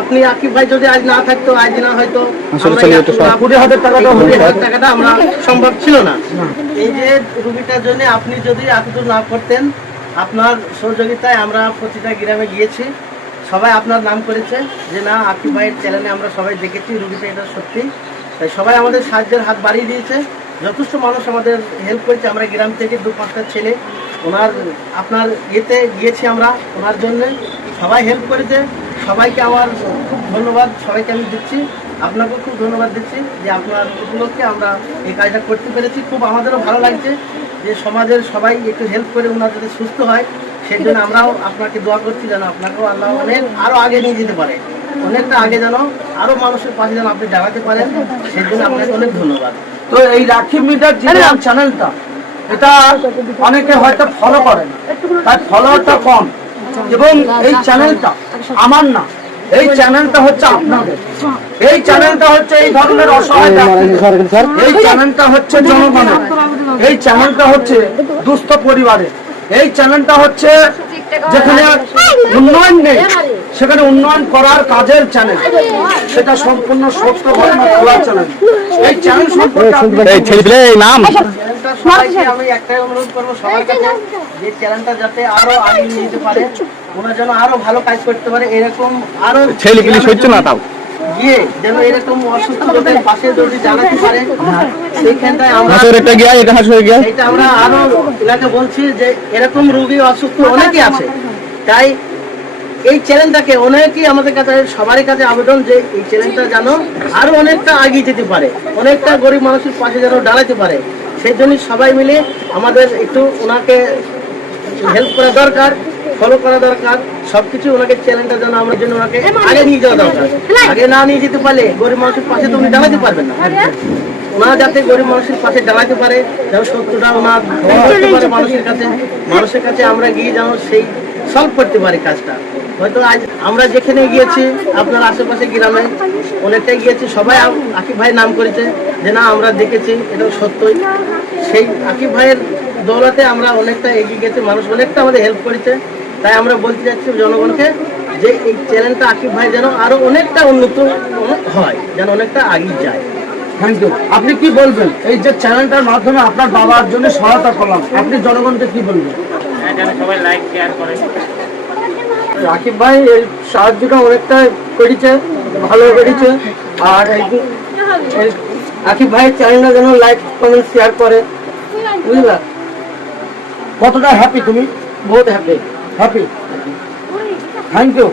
আপনি আকিব ভাই যদি আজ না থাকতো আজ না হয়তো কুড়ি হাজার টাকাটা কুড়ি হাজার টাকাটা আমরা সম্ভব ছিল না। এই যে রুগীটার জন্য আপনি যদি এতদূর না করতেন আপনার সহযোগিতায় আমরা প্রতিটা গ্রামে গিয়েছি। সবাই আপনার নাম করেছে যে না আকিব ভাইয়ের চ্যানেলে আমরা সবাই দেখেছি রুগীটা এটা সত্যি। তাই সবাই আমাদের সাহায্যের হাত বাড়িয়ে দিয়েছে। যথেষ্ট মানুষ আমাদের হেল্প করেছে। আমরা গ্রাম থেকে দু পাঁচটা ছেলে ওনার আপনার ইয়েতে গিয়েছি আমরা ওনার জন্য সবাই হেল্প করেছে। সবাইকে আমার খুব ধন্যবাদ সবাইকে আমি দিচ্ছি। আপনাকেও খুব ধন্যবাদ দিচ্ছি যে আপনার উপলক্ষে আমরা এই কাজটা করতে পেরেছি। খুব আমাদেরও ভালো লাগছে যে সমাজের সবাই একটু হেল্প করে ওনার যদি সুস্থ হয় সেই জন্য আমরাও আপনাকে দোয়া করছি যেন আপনাকেও আল্লাহ অনেক আরও আগে নিয়ে যেতে পারে। অনেকটা আগে যেন আরও মানুষের পাশে যেন আপনি দাঁড়াতে পারেন সেই জন্য আপনাকে অনেক ধন্যবাদ। তো এই রাখি মিটার যে চ্যানেলটা এটা অনেকে হয়তো ফলো করেন। তার ফলোয়ারটা কম। এবং এই চ্যানেলটা আমার না এই চ্যানেলটা হচ্ছে আপনাদের। এই চ্যানেলটা হচ্ছে এই ধরনের অসহায় এই চ্যানেলটা হচ্ছে জনগণের। এই চ্যানেলটা হচ্ছে দুস্থ পরিবারের। এই চ্যানেলটা হচ্ছে যেখানে উন্নয়ন নেই সেখানে উন্নয়ন করার কাজের চ্যানেল সেটা সম্পূর্ণ সত্য ঘটনা খোলা চ্যানেল এই চ্যানেল সম্পর্কে নাম। চ্যানেলটা সবাইকে আমি একটাই অনুরোধ করব সবার কাছে যে চ্যানেলটা যাতে আরও আগে নিয়ে যেতে পারে ওনার যেন আরও ভালো কাজ করতে পারে এরকম আরও ছেলেপিলি সহ্য না তাও। গিয়ে যেন এরকম অসুস্থ লোকের পাশে যদি জানাতে পারে সেইখানটায় আমরা হাসর গিয়া এটা হাসর গিয়া এটা আমরা আরও এলাকা বলছি যে এরকম রোগী অসুস্থ অনেকেই আছে। তাই এই চ্যানেলটাকে অনেকেই আমাদের কাছে সবারই কাছে আবেদন যে এই চ্যানেলটা যেন আরও অনেকটা এগিয়ে যেতে পারে অনেকটা গরিব মানুষের পাশে যেন দাঁড়াতে পারে। সেই জন্য সবাই মিলে আমাদের একটু ওনাকে হেল্প করা দরকার ফলো করা দরকার সবকিছু ওনাকে চ্যানেলটা যেন আমার জন্য ওনাকে আগে নিয়ে যাওয়া দরকার। আগে না নিয়ে যেতে পারলে গরিব মানুষের পাশে তো উনি দাঁড়াতে পারবেন না। ওনারা যাতে গরিব মানুষের পাশে দাঁড়াতে পারে যেন সত্যটা ওনার পারে মানুষের কাছে মানুষের কাছে আমরা গিয়ে যেন সেই সলভ করতে পারি কাজটা। হয়তো আজ আমরা যেখানে গিয়েছি আপনার আশেপাশে গ্রামে অনেকটাই গিয়েছি। সবাই আকিব ভাই নাম করেছে যে না আমরা দেখেছি এটা সত্যই। সেই আকিব ভাইয়ের দৌলাতে আমরা অনেকটা এগিয়ে গেছি। মানুষ অনেকটা আমাদের হেল্প করেছে। তাই আমরা বলতে চাচ্ছি জনগণকে যে এই চ্যানেলটা আকিব ভাই যেন আরও অনেকটা উন্নত হয় যেন অনেকটা আগিয়ে যায়। থ্যাংক ইউ আপনি কি বলবেন? এই যে চ্যানেলটার মাধ্যমে আপনার বাবার জন্য সহায়তা করলাম আপনি জনগণকে কি বলবেন? রাকিব ভাই এই সাহায্যটা অনেকটা করেছে ভালো করেছে আর রাকিব ভাইয়ের চ্যানেলটা যেন লাইক কমেন্ট শেয়ার করে। বুঝলা? কতটা হ্যাপি তুমি? বহুত হ্যাপি হ্যাপি থ্যাংক ইউ